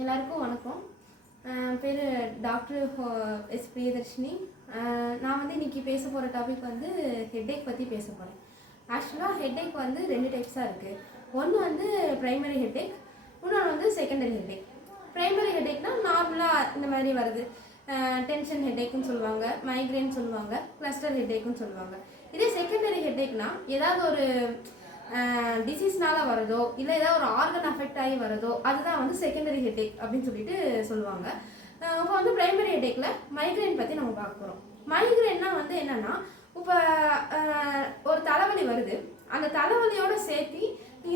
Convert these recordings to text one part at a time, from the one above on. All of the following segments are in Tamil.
எல்லாருக்கும் வணக்கம். பேர் டாக்டர் எஸ் பிரியதர்ஷினி. நான் வந்து இன்றைக்கி பேச போகிற டாபிக் வந்து ஹெட்டேக் பற்றி பேச போகிறேன். ஆக்சுவலாக ஹெட்டேக் வந்து 2 டைப்ஸாக இருக்குது. ஒன்று வந்து ப்ரைமரி ஹெட்டேக், இன்னொன்று வந்து செகண்டரி ஹெட்டேக். ப்ரைமரி ஹெட்டேக்னால் நார்மலாக இந்த மாதிரி வருது. டென்ஷன் ஹெட்டேக்குன்னு சொல்லுவாங்க, மைக்ரேன் சொல்லுவாங்க, கிளஸ்டர் ஹெட்டேக்குன்னு சொல்லுவாங்க. இதே செகண்டரி ஹெட்டேக்னால் ஏதாவது ஒரு டிசீஸ்னால வரதோ இல்லை ஏதாவது ஒரு ஆர்கன் அஃபெக்ட் ஆகி வரதோ அதுதான் வந்து செகண்டரி ஹெட்டேக் அப்படின்னு சொல்லிட்டு சொல்லுவாங்க. இப்போ வந்து ப்ரைமரி ஹெட்டேக்கில் மைக்ரேன் பற்றி நம்ம பார்க்க போகிறோம். மைக்ரேன்னா வந்து என்னென்னா, இப்போ ஒரு தலைவலி வருது, அந்த தலைவலியோடு சேர்த்து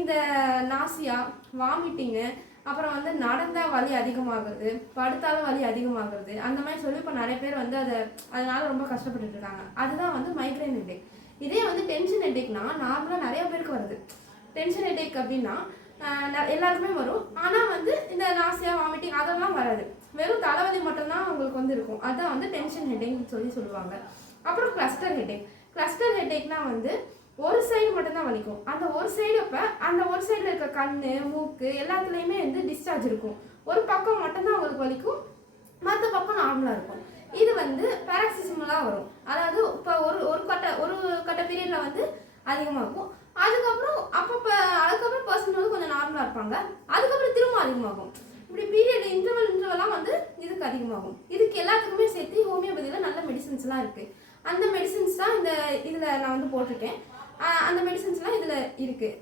இந்த நாசியா, வாமிட்டிங்கு, அப்புறம் வந்து நடந்தால் வலி அதிகமாகிறது, படுத்தாலும் வலி அதிகமாகிறது, அந்த மாதிரி சொல்லி இப்போ நிறைய பேர் வந்து அதனால ரொம்ப கஷ்டப்பட்டுட்டு இருக்காங்க. அதுதான் வந்து மைக்ரேன் ஹெட்டேக். இதே வந்து டென்ஷன் ஹெட்டேக்னா நார்மலாக நிறைய பேருக்கு வருது. டென்ஷன் ஹெட்டேக் அப்படின்னா எல்லாருக்குமே வரும். ஆனால் வந்து இந்த நாசியா, வாமிட்டிங் அதெல்லாம் வராது, வெறும் தலைவலி மட்டும்தான் அவங்களுக்கு வந்து இருக்கும். அதுதான் வந்து டென்ஷன் ஹெட்டேக்னு சொல்லுவாங்க. அப்புறம் கிளஸ்டர் ஹெட்டேக். கிளஸ்டர் ஹெட்டேக்னா வந்து ஒரு சைடு மட்டும்தான் வலிக்கும். அந்த ஒரு சைடு அப்போ அந்த ஒரு சைடில் இருக்க கண், மூக்கு எல்லாத்துலேயுமே வந்து டிஸ்சார்ஜ் இருக்கும். ஒரு பக்கம் மட்டும்தான் அவங்களுக்கு வலிக்கும், மற்ற பக்கம் நார்மலாக இருக்கும். இது வந்து பேராக்சிசமலாக வரும். அதாவது இப்போ ஒரு கட்ட பீரியடில் வந்து அதிகமாகும், அதுக்கப்புறம் பர்சன் வந்து கொஞ்சம் நார்மலாக இருப்பாங்க, அதுக்கப்புறம் திரும்ப அதிகமாகும். இப்படி பீரியட் இன்டர்வல்லாம் வந்து இதுக்கு அதிகமாகும். இதுக்கு எல்லாத்துக்குமே சேர்த்து ஹோமியோபதியில் நல்ல மெடிசன்ஸ்லாம் இருக்குது. அந்த மெடிசன்ஸ் தான் இதில் நான் வந்து போட்டிருக்கேன். அந்த மெடிசன்ஸ்லாம் இதில் இருக்குது.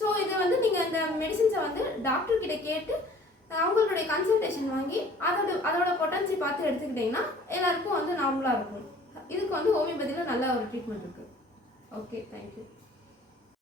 ஸோ இதை வந்து நீங்கள் இந்த மெடிசன்ஸை வந்து டாக்டர்கிட்ட கேட்டு அவங்களுடைய கன்சல்டேஷன் வாங்கி அதோட பொட்டன்சி பார்த்து எடுத்துக்கிட்டிங்கன்னா எல்லாருக்கும் வந்து நார்மலாக இருக்கும். இதுக்கு வந்து ஹோமியோபதியில் நல்ல ஒரு ட்ரீட்மெண்ட் இருக்குது. Okay, thank you.